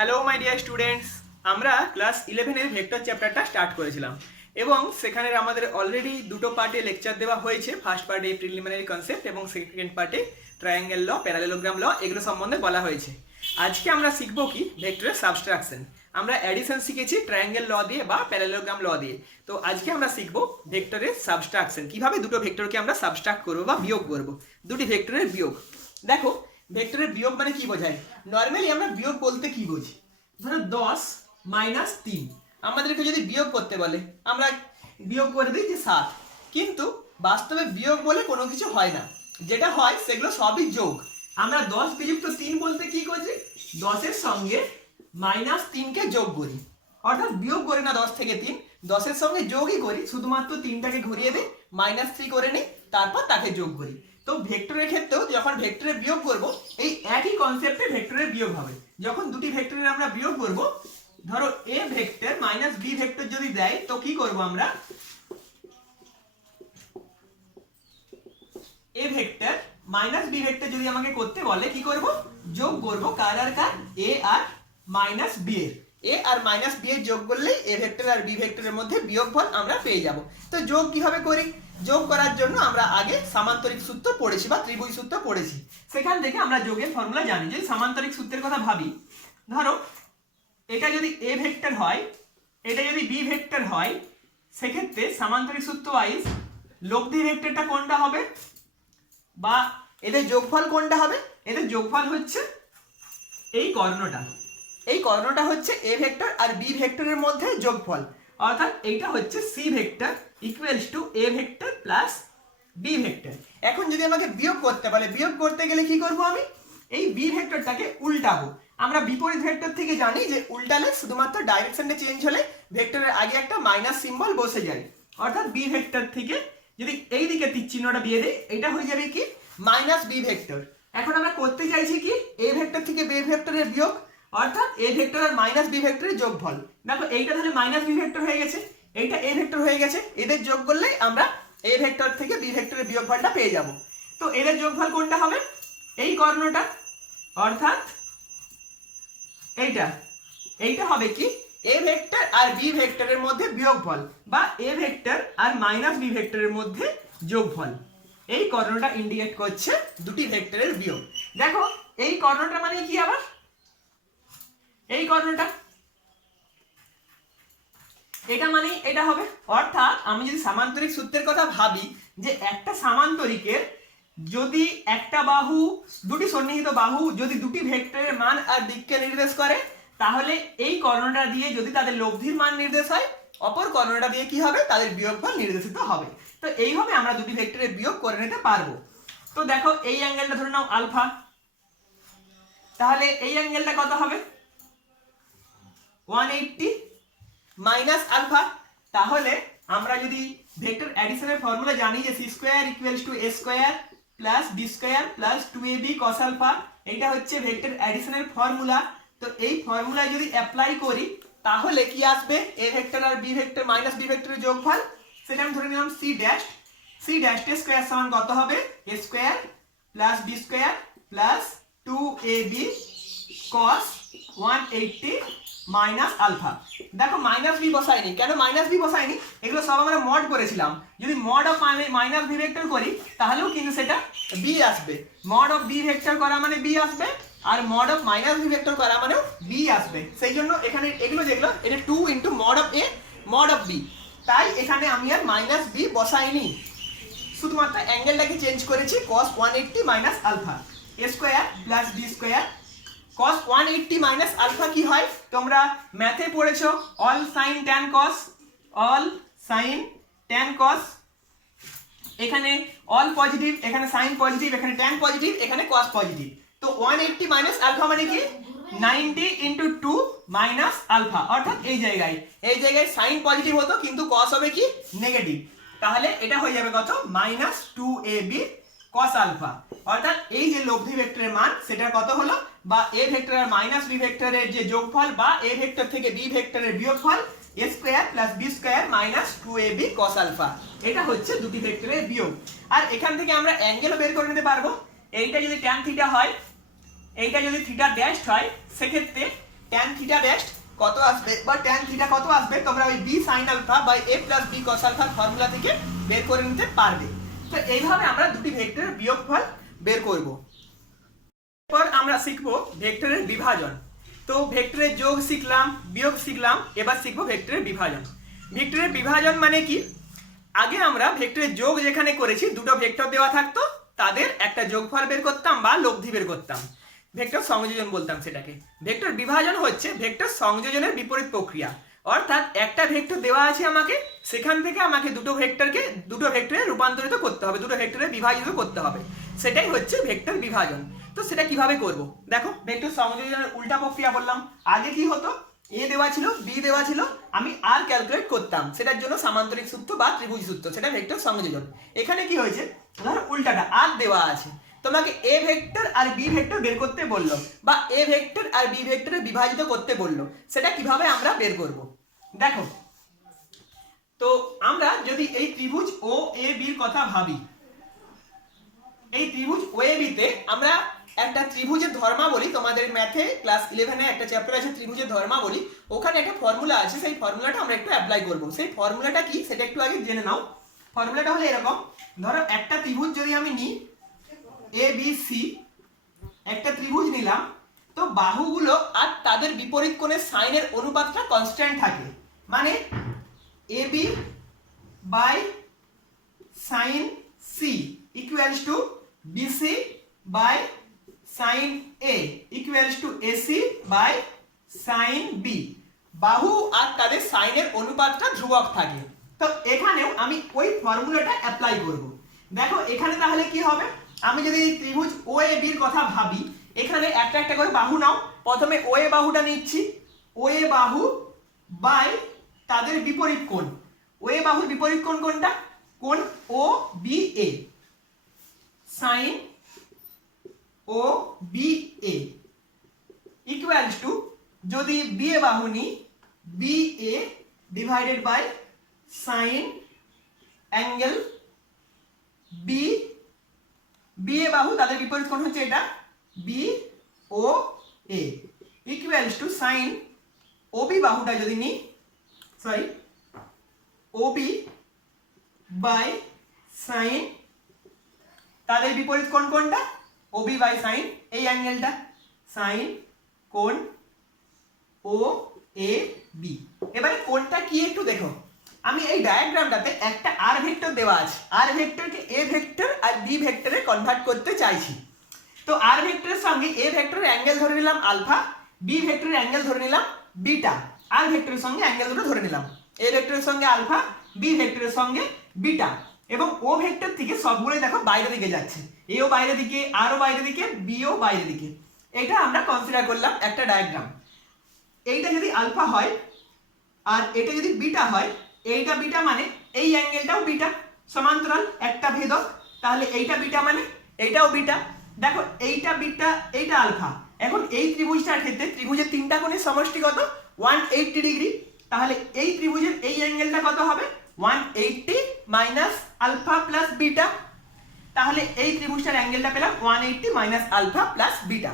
Hello my dear students, আমরা class 11-এর vector চ্যাপ্টারটা start করেছিলাম এবং সেখানে আমাদের অলরেডি দুটো পার্টে লেকচার দেওয়া হয়েছে। ফার্স্ট পার্টে প্রিলিমিনারি কনসেপ্ট এবং সেকেন্ড পার্টে ট্রায়াঙ্গেল ল, প্যারালেলোগ্রাম ল এগুলো সম্বন্ধে বলা হয়েছে। আজকে আমরা শিখবো কি ভেক্টরের সাবস্ট্রাকশন। আমরা অ্যাডিশন শিখেছি ট্রায়াঙ্গেল ল দিয়ে বা প্যারালেলোগ্রাম ল দিয়ে। তো আজকে আমরা শিখবো ভেক্টরের সাবস্ট্রাকশন, কিভাবে দুটো ভেক্টরকে আমরা সাবস্ট্রাক্ট করবো বা বিয়োগ করবো, দুটি ভেক্টরের বিয়োগ। দেখো, ভেক্টরের বিয়োগ মানে কি বোঝায়? নর্মালি আমরা বিয়োগ বলতে কি বুঝি? ধরো 10 মাইনাস 3 আমাদেরকে যদি বিয়োগ করতে বলে আমরা বিয়োগ করে দিই যে 7, কিন্তু বাস্তবে বিয়োগ বলে কোনো কিছু হয় না। যেটা হয় সেগুলো সবই যোগ। আমরা 10 বিযুক্ত 3 বলতে কি করছি? 10-এর সঙ্গে মাইনাস 3কে যোগ করি, অর্থাৎ বিয়োগ করি না 10 থেকে 3, 10-এর সঙ্গে যোগই করি, শুধুমাত্র 3টাকে ঘুরিয়ে দিই, -3 করে নিই, তারপর তাকে যোগ করি। তো ভেক্টরের ক্ষেত্রেও যখন ভেক্টরের বিয়োগ করব এই একই কনসেপ্টে ভেক্টরের বিয়োগ হবে। যখন দুটি ভেক্টরের আমরা বিয়োগ করব, ধরো a vector minus b vector যদি দেয় তো কি করব আমরা? a vector minus b vector যদি আমাকে করতে বলে কি করব? যোগ করব কার আর কার? a আর মাইনাস b এর। a আর মাইনাস b এর যোগ করলেই a ভেক্টর আর b ভেক্টরের মধ্যে বিয়োগফল আমরা পেয়ে যাব। তো যোগ কিভাবে করি? যোগ করার জন্য আমরা আগে সামান্তরিক সূত্র পড়েছি বা ত্রিভুজ সূত্র পড়েছি, সেখান থেকে আমরা যোগের ফর্মুলা জানি। যদি সামান্তরিক সূত্রের কথা ভাবি, ধরো এটা যদি a ভেক্টর হয়, এটা যদি b ভেক্টর হয়, সেক্ষেত্রে সামান্তরিক সূত্র ওয়াইজ লব্ধি ভেক্টরটা কোনটা হবে বা এদের যোগফল কোনটা হবে? এদের যোগফল হচ্ছে এই কর্ণটা। এই কর্ণটা হচ্ছে a ভেক্টর আর b ভেক্টরের মধ্যে যোগফল, অর্থাৎ এইটা হচ্ছে c vector equals to a vector plus b vector. এখন যদি আমাকে বিয়োগ করতে বলে, বিয়োগ করতে গেলে কি করব? আমি এই b ভেক্টরটাকে উল্টাবো। আমরা বিপরীত ভেক্টর থেকে জানি যে উল্টালে শুধুমাত্র ডাইরেকশনটা চেঞ্জ হলে ভেক্টরের আগে একটা মাইনাস সিম্বল বসে যায়, অর্থাৎ b ভেক্টর থেকে যদি এই দিকে তীর চিহ্নটা দিয়ে দেই, এটা হয়ে যাবে কি? Minus b vector. এখন আমরা করতে চাইছি কি? a ভেক্টর থেকে b ভেক্টরের বিয়োগ, অর্থাৎ a ভেক্টর আর মাইনাস b ভেক্টরের যোগফল। দেখো এইটা তাহলে মাইনাস b ভেক্টর হয়ে গেছে, এইটা a ভেক্টর হয়ে গেছে, এদের যোগ করলেই আমরা a ভেক্টর থেকে b ভেক্টরের বিয়োগফলটা পেয়ে যাব। তো এদের যোগফল কোনটা হবে? এই কর্ণটা, অর্থাৎ এইটা। এইটা হবে কি? a ভেক্টর আর b ভেক্টরের মধ্যে বিয়োগফল বা a ভেক্টর আর মাইনাস b ভেক্টরের মধ্যে যোগফল। এই কর্ণটা ইন্ডিকেট করছে দুটি ভেক্টরের বিয়োগ। দেখো এই কর্ণটা মানে কি? আবার এই কর্ণটা, এটা মানে এটা হবে। অর্থাৎ আমি যদি সামান্তরিক সূত্রের কথা ভাবি, যে একটা সামান্তরিকের যদি একটা বাহু, দুটি সন্নিহিত বাহু যদি দুটি ভেক্টরের মান আর দিককে নির্দেশ করে, তাহলে এই কর্ণটা দিয়ে যদি তাদের লব্ধির মান নির্দেশ হয়, অপর কর্ণটা দিয়ে কি হবে? তাদের বিয়োগফল নির্দেশিত হবে। তো এইভাবে আমরা দুটি ভেক্টরের বিয়োগ করে নিতে পারবো। তো দেখো এই অ্যাঙ্গেলটা ধরে নাও আলফা, তাহলে এই অ্যাঙ্গেলটা কত হবে? 180 মাইনাস আলফা। তাহলে আমরা যদি ভেক্টর অ্যাডিশনের ফর্মুলা জানি যে c square equals to a square plus b square plus 2ab cos alpha, এটা হচ্ছে ভেক্টর অ্যাডিশনের ফর্মুলা। তো এই ফর্মুলায় যদি অ্যাপ্লাই করি তাহলে কি আসবে? a ভেক্টর আর b ভেক্টর মাইনাস b ভেক্টরের যোগফল, সেটা আমি ধরে নিলাম c ড্যাশ। c ড্যাশ এর স্কয়ার সমান কত হবে? a square plus b square plus 2ab cos 180 minus alpha. দেখো মাইনাস বি বসাইনি, কেন মাইনাস বি বসাইনি? এগুলো সব আমরা মড করেছিলাম। যদি mod of minus B vector করি তাহলেও কিন্তু সেটা বি আসবে। মড অফ বি ভেক্টর করা মানে বি আসবে, আর mod of minus B vector করা মানেও বি আসবে। সেই জন্য এখানে এগুলো যেগুলো, এটা 2 into mod of A mod of B, তাই এখানে আমি আর মাইনাস বি বসাইনি, শুধুমাত্র অ্যাঙ্গেলটাকে চেঞ্জ করেছি cos 180 minus alpha. a square plus b square cos 180 minus alpha কি হয়? তোমরা ম্যাথে পড়েছো all sine tan cos, all sine tan cos. এখানে অল পজিটিভ, এখানে সাইন পজিটিভ, এখানে ট্যান পজিটিভ, এখানে কস পজিটিভ। তো 180 মাইনাস আলফা মানে কি? 90 ইন্টু 2 মাইনাস আলফা, অর্থাৎ এই জায়গায় সাইন পজিটিভ হতো কিন্তু কস হবে কি? নেগেটিভ। তাহলে এটা হয়ে যাবে কত? Minus 2ab cos alpha. অর্থাৎ এই যে লব্ধি ভেক্টরের মান সেটা কত হলো? বা a ভেক্টর আর মাইনাস b ভেক্টরের যে যোগফল বা a ভেক্টর থেকে b ভেক্টরের বিয়োগফল, a square plus b square minus 2ab cos alpha. এটা হচ্ছে দুটি ভেক্টরের বিয়োগ। আর এখান থেকে আমরা অ্যাঙ্গেলও বের করে নিতে পারবো। এইটা যদি tan থিটা হয়, এইটা যদি থিটা ড্যাশ হয়, সেক্ষেত্রে ট্যান থিটা ড্যাশ কত আসবে বা ট্যান থিটা কত আসবে তোমরা ওই B sine alpha by A plus B cos alpha formula থেকে বের করে নিতে পারবে। তো এইভাবে আমরা দুটি ভেক্টরের বিয়োগফল বের করব। এরপর আমরা শিখবো ভেক্টরের বিভাজন। তো ভেক্টরের যোগ শিখলাম, বিয়োগ শিখলাম, এবার শিখবো ভেক্টরের বিভাজন। ভেক্টরের বিভাজন মানে কি? আগে আমরা ভেক্টরের যোগ যেখানে করেছি দুটো ভেক্টর দেওয়া থাকতো, তাদের একটা যোগফল বের করতাম বা লব্ধি বের করতাম, ভেক্টর সংযোজন বলতাম সেটাকে। ভেক্টর বিভাজন হচ্ছে ভেক্টর সংযোজনের বিপরীত প্রক্রিয়া। অর্থাৎ একটা ভেক্টর দেওয়া আছে আমাকে, সেখান থেকে আমাকে দুটো ভেক্টরে রূপান্তরিত করতে হবে, দুটো ভেক্টরে বিভাজিত করতে হবে, সেটাই হচ্ছে ভেক্টর বিভাজন। তো সেটা কিভাবে করব? দেখো, ভেক্টর সংযোজনের উল্টা প্রক্রিয়া বললাম। আগে কি হতো, এ দেওয়া ছিল, বি দেওয়া ছিল, আমি আর ক্যালকুলেট করতাম, সেটার জন্য সামান্তরিক সূত্র বা ত্রিভুজ সূত্র, সেটা ভেক্টর সংযোজন। এখানে কি হয়েছে, ধরো উল্টাটা, আর দেওয়া আছে, তোমাকে এ ভেক্টর আর বি ভেক্টর বের করতে বললো, বা এ ভেক্টর আর বি ভেক্টরে বিভাজিত করতে বললো, সেটা কিভাবে আমরা বের করব? দেখো, তো আমরা যদি এই ত্রিভুজ ও এ বির কথা ভাবি, এই ত্রিভুজ ও এ বিতে আমরা একটা ত্রিভুজের ধর্মাবলী, তোমাদের ম্যাথে ক্লাস 11 এ একটা চ্যাপ্টার আছে ত্রিভুজের ধর্মাবলী, ওখানে একটা ফর্মুলা আছে, সেই ফর্মুলাটা আমরা একটু অ্যাপ্লাই করব। সেই ফর্মুলাটা কি সেটা একটু আগে জেনে নাও। ফর্মুলাটা হলো এরকম, ধরো একটা ত্রিভুজ যদি আমি নিই এ বি সি, একটা ত্রিভুজ নিলাম, তো বাহুগুলো আর তাদের বিপরীত কোণের সাইনের অনুপাতটা কনস্ট্যান্ট থাকে। মানে A B by sine C equals to BC by sine A equals to AC by sine B. বাহু আর তাদের সাইনের অনুপাতটা ধ্রুবক থাকে। তো এখানেও আমি ওই ফর্মুলাটা অ্যাপ্লাই করব। দেখো এখানে তাহলে কি হবে, আমি যদি ত্রিভুজ ও এ বির কথা ভাবি, এখানে একটা একটা করে বাহু নাও। প্রথমে ও এ বাহুটা নিচ্ছি, ও এ বাহু বাই তাদের বিপরীত কোণ। ও এ বাহুর বিপরীত কোণ কোনটা? কোণ O B A, sine O B A equals to, যদি বি এ বাহু নিই, B A divided by sine angle B, B A বাহু তাদের বিপরীত কোণ হচ্ছে এটা, B O A equals to sine O B বাহুটা যদি নিই, sorry, O B by sine তাদের বিপরীত কোণ কোনটা? ও বি বাই সাইন এই অ্যাঙ্গেলটা, সাইন কোণ ও এ বি। এবারে কোণটা কি একটু দেখো, আমি এই ডায়াগ্রামটাতে একটা আর ভেক্টর দেওয়া আছে, আর ভেক্টরকে এ ভেক্টর আর বি ভেক্টরে কনভার্ট করতে চাইছি। তো আর ভেক্টরের সঙ্গে এ ভেক্টরের অ্যাঙ্গেল ধরে নিলাম আলফা, বি ভেক্টরের অ্যাঙ্গেল ধরে নিলাম বিটা, আর ভেক্টরের সঙ্গে অ্যাঙ্গেল দুটো ধরে নিলাম, এ ভেক্টরের সঙ্গে আলফা, বি ভেক্টরের সঙ্গে বিটা। এবং ও ভেক্টর থেকে সবগুলোই দেখো বাইরের দিকে যাচ্ছে, এও বাইরের দিকে, আরও বাইরের দিকে, বিও বাইরের দিকে। এটা আমরা কনসিডার করলাম একটা ডায়াগ্রাম। এইটা যদি আলফা হয় আর এটা যদি বিটা হয়, এইটা বিটা মানে এই অ্যাঙ্গেলটাও বিটা, সমান্তরাল একটা ভেদক, তাহলে এইটা বিটা মানে এইটাও বিটা। দেখো এইটা বিটা, এইটা আলফা। এখন এই ত্রিভুজটার ক্ষেত্রে ত্রিভুজের তিনটা কোণের সমষ্টি কত? 180 ডিগ্রি। তাহলে এই ত্রিভুজের এই অ্যাঙ্গেলটা কত হবে? 180 মাইনাস আলফা প্লাস বিটা। তাহলে এই ত্রিভুজটার অ্যাঙ্গেলটা পেলাম 180 মাইনাস আলফা প্লাস বিটা।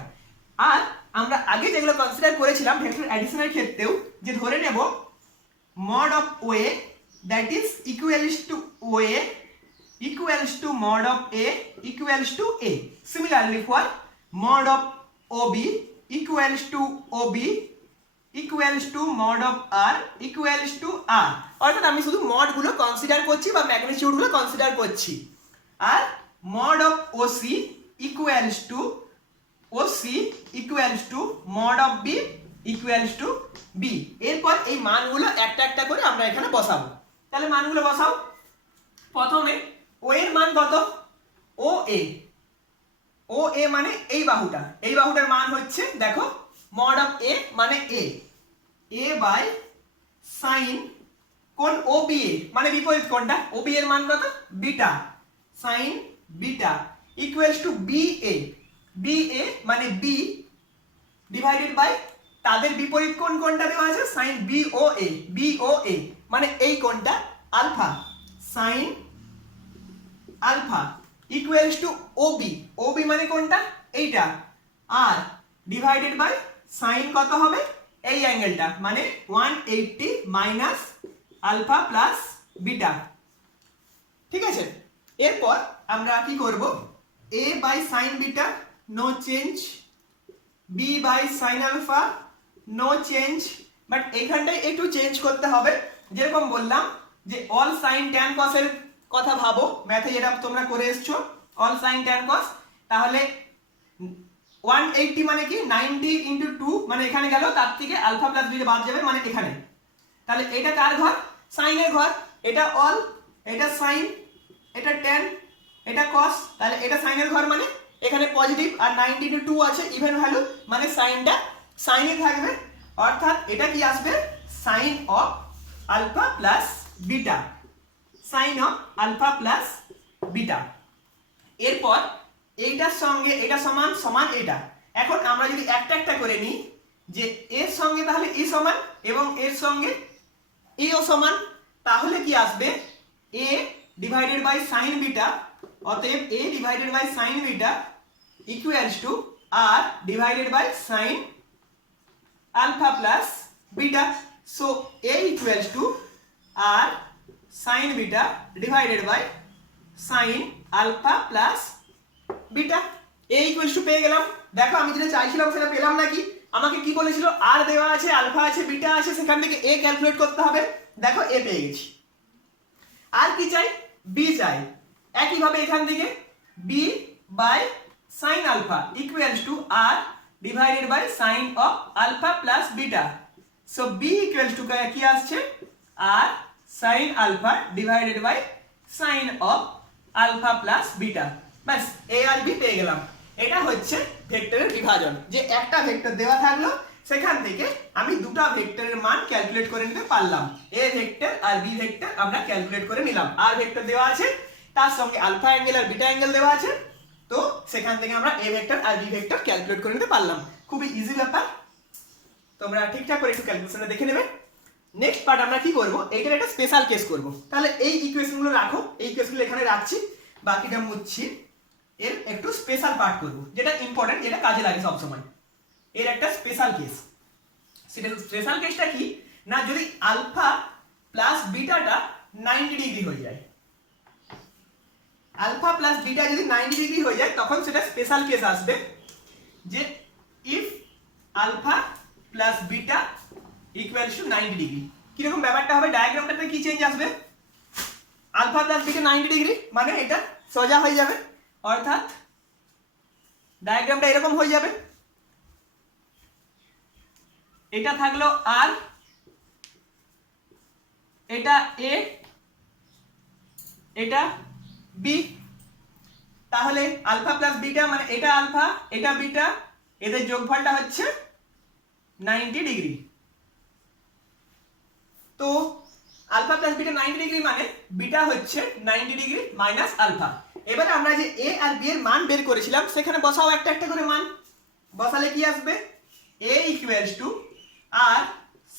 আর আমরা আগে যেগুলো কনসিডার করেছিলাম ভেক্টর অ্যাডিশনের ক্ষেত্রেও, যে ধরে নেব mod of OA that is equals to OA equals to mod of A equals to A. Similarly for mod of OB equals to OB equals to mod of R equals to R. অর্থাৎ আমি শুধু mod গুলো consider করছি বা magnitude গুলো consider করছি। আর mod of OC equals to mod of B equals to B। এরপর এই মানগুলো একটা একটা করে আমরা এখানে বসাবো। তাহলে মানগুলো বসাও। প্রথমে ও এর মান কত? ও এ মানে এই বাহুটা, এই বাহুটার মান হচ্ছে দেখো mod of A মানে a বাই সাইন কোণ ও বি এ মানে বিপরীত কোণটা, ও বি এর মান কত? Beta, sine beta equals to B A মানে বি ডিভাইডেড বাই তাদের বিপরীত কোণ কোনটা দেওয়া আছে? সাইন বি ও এ মানে এই কোণটা alpha, sine alpha equals to O B মানে কোনটা? এইটা, আর ডিভাইডেড বাই সাইন কত হবে? এই অ্যাঙ্গেলটা মানে 180 মাইনাস আলফা প্লাস বিটা। ঠিক আছে, এরপর আমরা কি করব, a by sine beta no change, b by sine alpha no change, but এইখানটায় একটু চেঞ্জ করতে হবে। যেরকম বললাম যে অল সাইন ট্যান কস এর কথা ভাবো, ম্যাথে যেটা তোমরা করে এসছো অল সাইন ট্যান কস, তাহলে 180 মানে কি 90 ইন্টু 2 মানে এখানে গেল, তার থেকে আলফা প্লাস বিটা বাদ যাবে মানে এখানে, তাহলে এটা কার ঘর, সাইনের ঘর, এটা অল, এটা সাইন, এটা ট্যান, এটা কস, তাহলে এটা সাইনের ঘর মানে এখানে পজিটিভ, আর 90 ইন্টু 2 আছে ইভেন ভ্যালু মানে সাইনটা সাইনে থাকবে, অর্থাৎ এটা কি আসবে sine of alpha plus beta, sine of alpha plus beta. এরপর এইটার সঙ্গে এটা সমান সমান এটা, এখন আমরা যদি একটা একটা করে নিই যে এর সঙ্গে তাহলে এ সমান এবং এর সঙ্গে এও সমান, তাহলে কি আসবে a divided by sine beta, অতএব a divided by sine beta equals to r divided by sine alpha plus beta. So a equals to r sine beta divided by sine alpha plus beta. a equals to পেয়ে গেলাম। দেখো আমি যেটা চাইছিলাম সেটা পেলাম নাকি, আমাকে কি বলেছিল r দেওয়া আছে, আলফা আছে, বিটা আছে, সেখান থেকে a ক্যালকুলেট করতে হবে। দেখো a পেয়ে গেছি। আর কি চাই, b চাই। একইভাবে এখান থেকে b by sine alpha equals to r divided by sine of alpha plus beta. So b equals to কি আসছে r sine alpha divided by sine of alpha plus beta. বাস a আর b পেয়ে গেলাম। এটা হচ্ছে ভেক্টরের বিভাজন, যে একটা ভেক্টর দেওয়া থাকলো সেখান থেকে আমি দুটো ভেক্টরের মান ক্যালকুলেট করে নিতে পারলাম। a ভেক্টর আর b ভেক্টর আমরা ক্যালকুলেট করে নিলাম, r ভেক্টর দেওয়া আছে, তার সঙ্গে আলফা অ্যাঙ্গেল আর বিটা অ্যাঙ্গেল দেওয়া আছে, তো সেখান থেকে আমরা a ভেক্টর আর b ভেক্টর ক্যালকুলেট করে নিতে পারলাম। খুবই ইজি ব্যাপার, তোমরা ঠিকঠাক করে একটু ক্যালকুলেশনটা দেখে নেবে। নেক্সট পার্ট আমরা কি করব, এইটার একটা স্পেশাল কেস করব। তাহলে এই ইকুয়েশনগুলো রাখো, এই ইকুয়েশনগুলো এখানে রাখছি, বাকিটা মুছছি। এর একটু স্পেশাল পার্ট করব, যেটা ইম্পর্টেন্ট, যেটা কাজে লাগে সব সময়। এর একটা স্পেশাল কেস, সেটা স্পেশাল কেসটা কি না, যদি আলফা প্লাস বিটাটা 90 ডিগ্রি হয়ে যায়, আলফা প্লাস বিটা যদি 90 ডিগ্রি হয়ে যায়, তখন সেটা স্পেশাল কেস আসবে, যে if alpha plus beta equals to 90 degree. কিরকম ব্যাপারটা হবে, ডায়াগ্রামটাতে কি চেঞ্জ আসবে, আলফা প্লাস বিটা 90 ডিগ্রি মানে এটা সোজা হয়ে যাবে, অর্থাৎ ডায়াগ্রামটা এরকম হয়ে যাবে। এটা থাকলো আর, এটা এ, এটা বি, তাহলে আলফা প্লাস বিটা মানে এটা আলফা এটা বিটা, এদের যোগফলটা হচ্ছে 90 ডিগ্রি। তো আলফা প্লাস বিটা 90 ডিগ্রি মানে বিটা হচ্ছে 90 ডিগ্রি মাইনাস আলফা। এবারে আমরা যে a আর b এর মান বের করেছিলাম সেখানে বসাও একটা একটা করে মান, বসালে কি আসবে a equals to r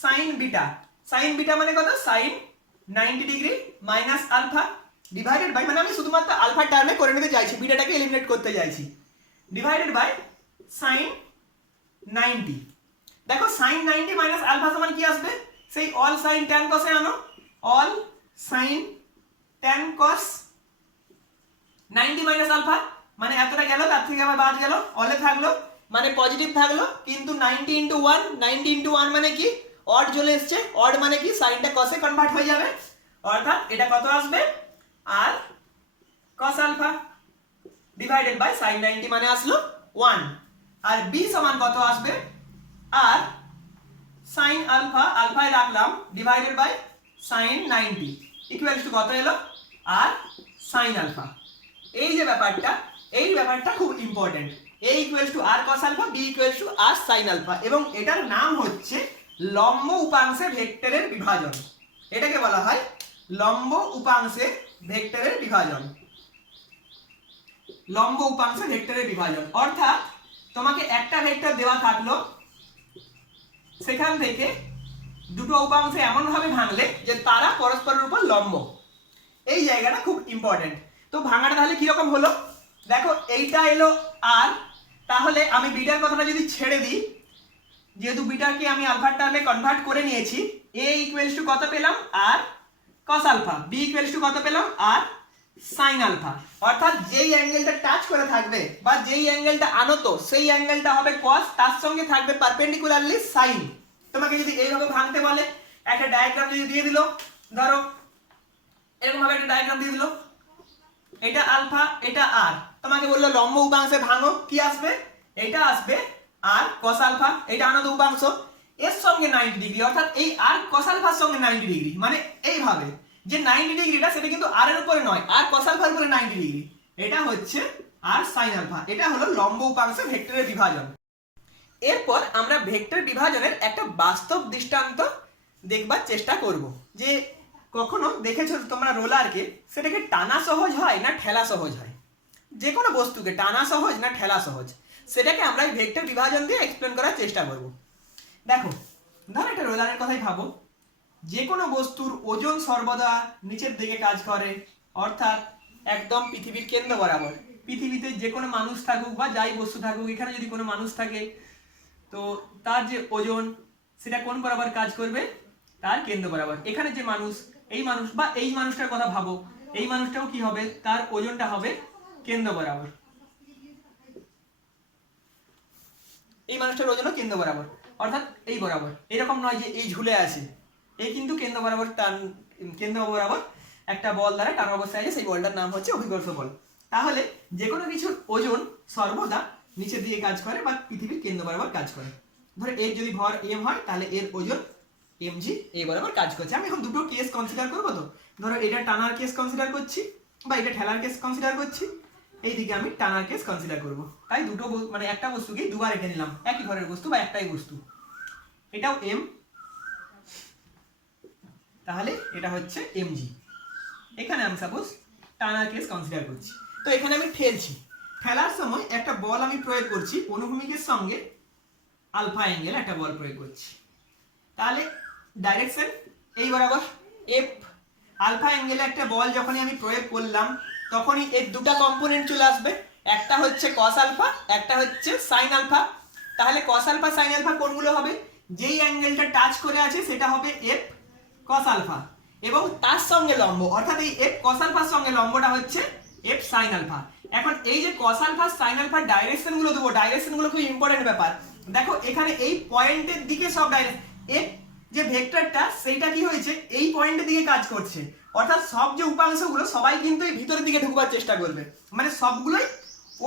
sin beta, sin beta মানে কত, sin 90 degree minus alpha divided by, মানে আমি শুধুমাত্র আলফা টার্মে করে নিতে চাইছি, বিটাটাকে এলিমিনেট করতে চাইছি, ডিভাইডেড বাই sin 90। দেখো sin 90 মাইনাস আলফা সমান কি আসবে, সেই অল sin tan cos এ আনো, অল sin tan cos 90 মাইনাস আলফা মানে এতটা গেল, তার থেকে আবার বাদ গেল, অলে থাকলো মানে পজিটিভ থাকলো, কিন্তু 90 ইন্টু 1, 90 ইন্টু 1 মানে কি অড চলে এসছে, অড মানে কি সাইনটা কসে কনভার্ট হয়ে যাবে, অর্থাৎ এটা কত আসবে আর cos alpha divided by sin 90 মানে আসলো 1, আর b সমান কত আসবে আর sin আলফা, আলফায় রাখলাম divided by sin 90 equals to কত এলো আর sin আলফা। এই যে ব্যাপারটা, এই ব্যাপারটা খুব important, a equals to r cos alpha, b equals to r sin alpha, এবং এটার নাম হচ্ছে লম্ব উপাংশে ভেক্টরের বিভাজন। এটাকে বলা হয় লম্ব উপাংশে ভেক্টরের বিভাজন, লম্ব উপাংশে ভেক্টরের বিভাজন। অর্থাৎ তোমাকে একটা ভেক্টর দেওয়া থাকলো, সেখান থেকে দুটো উপাংশে এমন ভাবে ভাঙলে যে তারা পরস্পরের উপর লম্ব, এই জায়গাটা খুব ইম্পর্টেন্ট। তো ভাঙাটা তাহলে কিরকম হলো, দেখো এইটা এলো আর, তাহলে আমি বিটার কথাটা যদি ছেড়ে দিই, যেহেতু বিটাকে আমি আলফার টার্মে কনভার্ট করে নিয়েছি, a ইকুয়ালস টু কত পেলাম আর cos alpha, b equals to কত পেলাম আর sin আলফা। অর্থাৎ যেই অ্যাঙ্গেলটা টাচ করে থাকবে বা যেই অ্যাঙ্গেলটা আনত সেই অ্যাঙ্গেলটা হবে cos, তার সঙ্গে থাকবে পারপেন্ডিকুলারলি sin। তোমাকে যদি এইভাবে ভাঙতে বলে একটা ডায়াগ্রাম যদি দিয়ে দিল, ধরো এরকম ভাবে একটা ডায়াগ্রাম দিয়ে দিল, এটা আলফা এটা আর, তোমাকে বললো লম্ব উপাংশে ভাঙো, কি আসবে? এটা আসবে আর cos আলফা, এটা আনত উপাংশ এর সঙ্গে 90 ডিগ্রি, অর্থাৎ এই আর cos আলফার সঙ্গে 90 ডিগ্রি, মানে এইভাবে যে 90 ডিগ্রিটা সেটা কিন্তু আর এর উপরে নয়, আর cos আলফার উপরে 90 ডিগ্রি, এটা হচ্ছে আর sin আলফা। এটা হলো লম্ব উপাংশে ভেক্টরের বিভাজন। এরপর আমরা ভেক্টর বিভাজনের একটা বাস্তব দৃষ্টান্ত দেখবার চেষ্টা করব, যে কখনো দেখেছো তোমরা রোলারকে, সেটাকে টানা সহজ হয় না ঠেলা সহজ হয়? যে কোনো বস্তুকে টানা সহজ না ঠেলা সহজ, সেটাকে আমরা ভেক্টর বিভাজন দিয়ে এক্সপ্লেন করার চেষ্টা করব। দেখো, ধর একটা রোলারের কথাই ভাবো, যে কোনো বস্তুর ওজন সর্বদা নিচের দিকে কাজ করে, অর্থাৎ একদম পৃথিবীর কেন্দ্র বরাবর। পৃথিবীতে যে কোনো মানুষ থাকুক বা যাই বস্তু থাকুক, এখানে যদি কোনো মানুষ থাকে তো তার যে ওজন সেটা কোন বরাবর কাজ করবে? তার কেন্দ্র বরাবর। এখানে যে মানুষ, এই মানুষ বা এই মানুষটার কথা ভাবো, এই মানুষটাও কি হবে? তার ওজনটা হবে কেন্দ্র বরাবর। এই মানুষটার ওজনও কেন্দ্র বরাবর, অর্থাৎ এই বরাবর। এরকম নয় যে এই ঝুলে আছে, এই কিন্তু কেন্দ্র বরাবর টান, কেন্দ্র বরাবর একটা বল দ্বারা টানা অবস্থায় আছে, সেই বলটার নাম হচ্ছে অভিকর্ষ বল। তাহলে যে কোনো কিছুর ওজন সর্বদা নিচের দিকে কাজ করে বা পৃথিবীর কেন্দ্র বরাবর কাজ করে। ধরো এর যদি ভর m হয়, তাহলে এর ওজন mg এই বরাবর কাজ করছে। আমি এখন দুটো কেস কনসিডার করবো, তো ধরো এটা টানার কেস কনসিডার করছি বা এটা ঠেলার কেস কনসিডার করছি, এইদিকে আমি টানার কেস কনসিডার করব। তাই দুটো মানে একটা বস্তুকে দুবার এঁকে নিলাম, একই ঘরের বস্তু বা একটাই বস্তু। এটাও m, তাহলে এটা হচ্ছে mg। এখানে আমি সাপোজ টানার কেস কনসিডার করছি। তো এখানে আমি ঠেলছি, ঠেলার সময় একটা বল আমি প্রয়োগ করছি, অনুভূমিকের সঙ্গে আলফা অ্যাঙ্গেল একটা বল প্রয়োগ করছি। তাহলে ডাইরেকশন এই বরাবর f, আলফা অ্যাঙ্গেলে একটা বল যখনই আমি প্রয়োগ করলাম তখনই এর দুটো কম্পোনেন্ট চলে আসবে, একটা হচ্ছে cos আলফা, একটা হচ্ছে sin আলফা। তাহলে cos আলফা sin আলফা কোনগুলো হবে? যেই অ্যাঙ্গেলটা টাচ করে আছে সেটা হবে f cos আলফা, এবং তার সঙ্গে লম্ব, অর্থাৎ এই f cos আলফার সঙ্গে লম্বটা হচ্ছে f sin আলফা। এখন এই যে cos আলফা sin আলফার ডাইরেকশনগুলো দেবো, ডাইরেকশনগুলো খুব ইম্পর্টেন্ট ব্যাপার। দেখো এখানে এই পয়েন্টের দিকে সব ডাইরেকশন, f যে ভেক্টরটা সেইটা কি হয়েছে এই পয়েন্টের দিকে কাজ করছে, অর্থাৎ সব যে উপাংশগুলো সবাই কিন্তু এই ভিতরের দিকে ঢুকবার চেষ্টা করবে, মানে সবগুলোই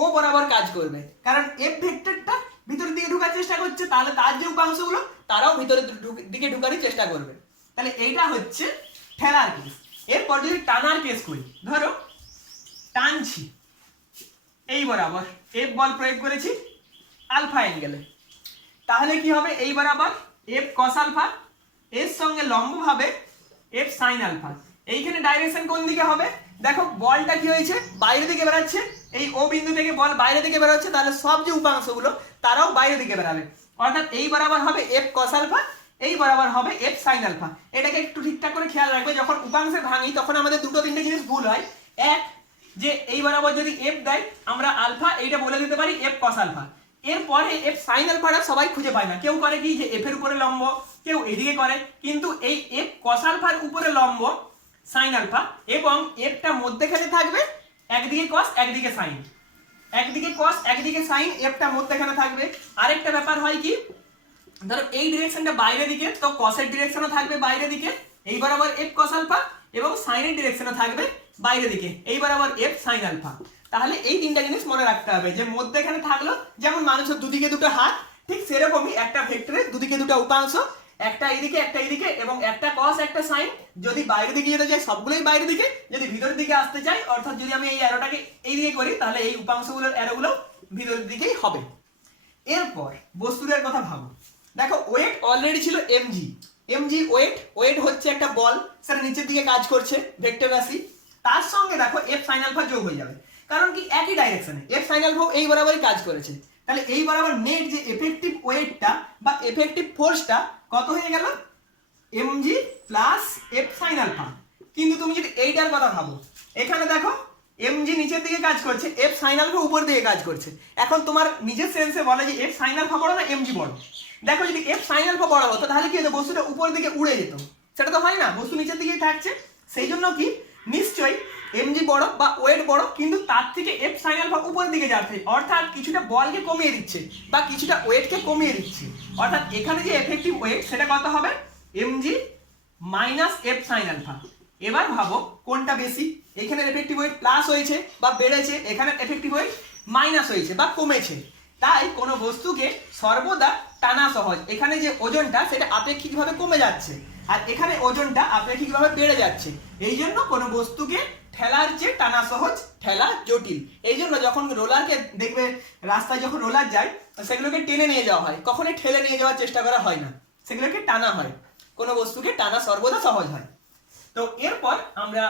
ও বরাবর কাজ করবে, কারণ f ভেক্টরটা ভিতরের দিকে ঢোকার চেষ্টা করছে, তাহলে তার যে উপাংশগুলো তারাও ভিতরের দিকে ঢুকানোর চেষ্টা করবে। তাহলে এইটা হচ্ছে ঠেলার কেস। এরপর যদি টানার কেস করি, ধরো টানছি এই বরাবর, f বল প্রয়োগ করেছি আলফা অ্যাঙ্গেলে, তাহলে কি হবে? এই বরাবর f cos আলফা, এর সঙ্গে লম্ব ভাবে f sin আলফা। এইখানে ডাইরেকশন কোন দিকে হবে? দেখো বলটা কি হয়েছে? বাইরের দিকে বেরাচ্ছে, এই ও বিন্দু থেকে বল বাইরের দিকে বেরোচ্ছে, তাহলে সব যে উপাংশগুলো তারাও বাইরের দিকে বেরাবে, অর্থাৎ এই বরাবর হবে f cos আলফা, এই বরাবর হবে f sin আলফা। এটাকে একটু ঠিকঠাক করে খেয়াল রাখবে, যখন উপাংশে ভাঙি তখন আমাদের দুটো তিনটে জিনিস ভুল হয়। এক, যে এই বরাবর যদি f দেয় আমরা আলফা এইটা বলে দিতে পারি f cos আলফা, এরপরে f sin আলফাটা সবাই খুঁজে পায় না, কেউ করে কি যে f এর উপরে লম্ব, কেউ এদিকে করে, কিন্তু এই f cos আলফার উপরে লম্ব sin আলফা, এবং f টা মধ্যখানে থাকবে, একদিকে cos একদিকে sin, একদিকে cos একদিকে sin, f টা মধ্যখানে থাকবে। আরেকটা ব্যাপার হয় কি, ধরো এই ডিরেকশনটা বাইরের দিকে, তো cos এর ডিরেকশনও থাকবে বাইরের দিকে, এই বরাবর f cos আলফা, এবং sin এর ডিরেকশনও থাকবে বাইরের দিকে, এই বরাবর f sin আলফা। তাহলে এই তিনটা জিনিস মনে রাখতে হবে, যে মধ্যখানে থাকলো, যেমন মানুষের দুদিকে দুটো হাত, ঠিক সেরকমই একটা ভেক্টরের দুদিকে দুটো উপাংশ, একটা এইদিকে একটা এইদিকে, এবং একটা cos একটা sin। যদি বাইরের দিকে যেতে চাই সবগুলোই বাইরের দিকে, যদি ভিতরের দিকে আসতে চাই, অর্থাৎ যদি আমি এই অ্যারোটাকে এইদিকে করি, তাহলে এই উপাংশগুলোর অ্যারোগুলো ভিতরের দিকেই হবে। এরপর বস্তুদের কথা ভাবো, দেখো ওয়েট অলরেডি ছিল mg, mg ওয়েট হচ্ছে একটা বল, সেটা নিচের দিকে কাজ করছে ভেক্টর রাশি, তার সঙ্গে দেখো f sin আলফা যোগ হয়ে যাবে, কারণ কি একই ডাইরেকশনে f sin আলফা এই বরাবরই কাজ করেছে। তাহলে এই বরাবর নেট যে এফেক্টিভ ওয়েটটা বা এফেক্টিভ ফোর্সটা কত হয়ে গেল? mg plus f sin alpha. কিন্তু তুমি যদি এইটার কথা ভাবো, এখানে দেখো mg নিচের দিকে কাজ করছে, f sin আলফা উপর দিকে কাজ করছে। এখন তোমার নিজের সেন্সে বলে যে f sin আলফা বড় না mg বড়। দেখো যদি f sin আলফা বড় হতো তাহলে কি হতো, বস্তুটা উপরের দিকে উড়ে যেত, সেটা তো হয় না, বস্তু নিচের দিকেই থাকছে। সেই জন্য কি নিশ্চয়ই mg বড় বা ওয়েট বড়, কিন্তু তার থেকে f sin আলফা উপরের দিকে যাচ্ছে, অর্থাৎ কিছুটা বলকে কমিয়ে দিচ্ছে বা কিছুটা ওয়েটকে কমিয়ে দিচ্ছে। অর্থাৎ এখানে যে এফেক্টিভ ওয়েট সেটা কত হবে, mg minus f sin alpha. এবার ভাবো কোনটা বেশি, এখানে এফেক্টিভ ওয়েট প্লাস হয়েছে বা বেড়েছে, এখানে এফেক্টিভ ওয়েট মাইনাস হয়েছে বা কমেছে। তাই কোনো বস্তুকে সর্বদা টানা সহজ, এখানে যে ওজনটা সেটা আপেক্ষিকভাবে কমে যাচ্ছে আর এখানে ওজনটা আপেক্ষিকভাবে বেড়ে যাচ্ছে। এই জন্য কোনো বস্তুকে ঠেলার চেয়ে টানা সহজ, ঠেলা জটিল। এই জন্য যখন রোলারকে দেখবে রাস্তায় যখন রোলার যায় সেগুলোকে টেনে নিয়ে যাওয়া হয়, কখনোই ঠেলে নিয়ে যাওয়ার চেষ্টা করা হয় না, সেগুলোকে টানা হয়। কোনো বস্তুকে টানা সর্বদা সহজ হয়। তো এরপর আমরা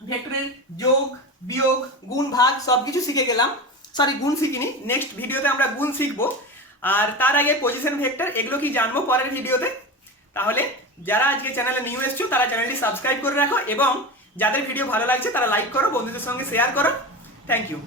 ভেক্টরের যোগ বিয়োগ গুণ ভাগ সবকিছু শিখে গেলাম, সরি গুণ শিখিনি, নেক্সট ভিডিওতে আমরা গুণ শিখবো। আর তার আগে পজিশন ভেক্টর এগুলো কি জানবো পরের ভিডিওতে। তাহলে যারা আজকে চ্যানেলে নিউ এসছো তারা চ্যানেলটি সাবস্ক্রাইব করে রাখো এবং যাদের ভিডিও ভালো লাগছে তারা লাইক করো, বন্ধুদের সঙ্গে শেয়ার করো। Thank you.